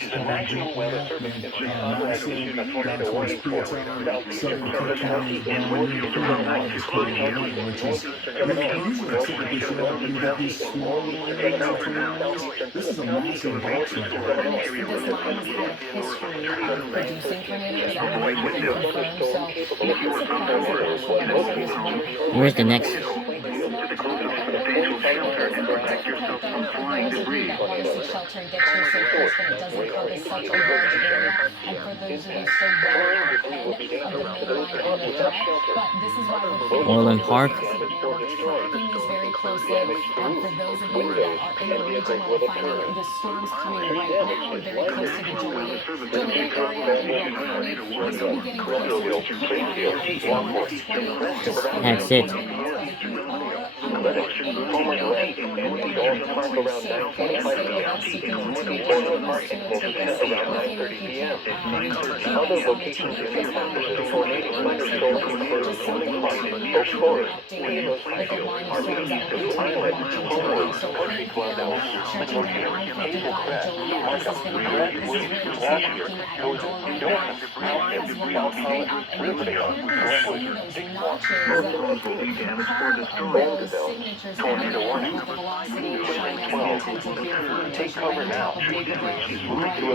The National Weather Service Chicago has issued a tornado warning for southeastern part of the county and northeastern Illinois, Clay County, northeastern Illinois, northeastern Grundy County, and northeastern Kendall, southeastern Cincinnati, northeastern Illinois. This line has had a history of producing tornadoes, and we have been confirmed, so not surprised that National Weather Service warned. Where's the next? Shelter and get to a safe place when it doesn't cover such a large area, and for those of you so well ahead of the main line on the threat. But this is why we're Orland Park. tracking these very closely. And for those of you that are in the region where we're finding the storms coming right now, very close to the Joliet area in Will County, these will be getting closer to Chicago. That's it. Other locations in the tornado thunderstorm Oak Forest, Windows, New Island, Homewood, Country Club, Hazel Crest, Markup, Washington, North, South Riverdale, Glenwood, Dixmoor, damage for the storm, tornado warning, 12. Take cover now. Move to a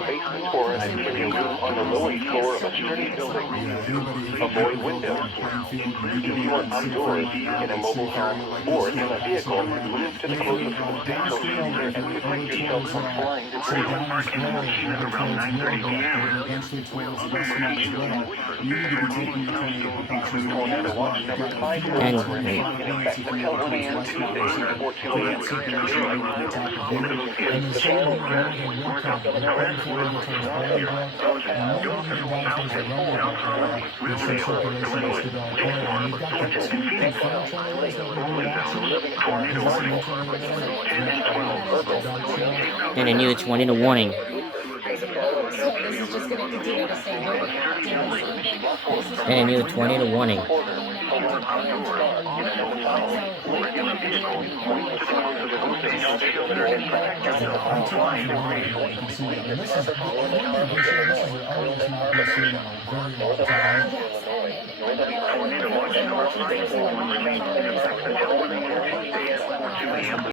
basement or an interior room on the lowest floor of a sturdy building. Avoid windows. If you are outdoors in a mobile home or in a vehicle, move to the closest substantial shelter and protect yourself from flying debris. Around 9:30 p.m. Tornado watch number 5 in effect until 1 a.m. Tuesday before 2 a.m. And I knew it's one in the warning. And I knew it's one in the warning.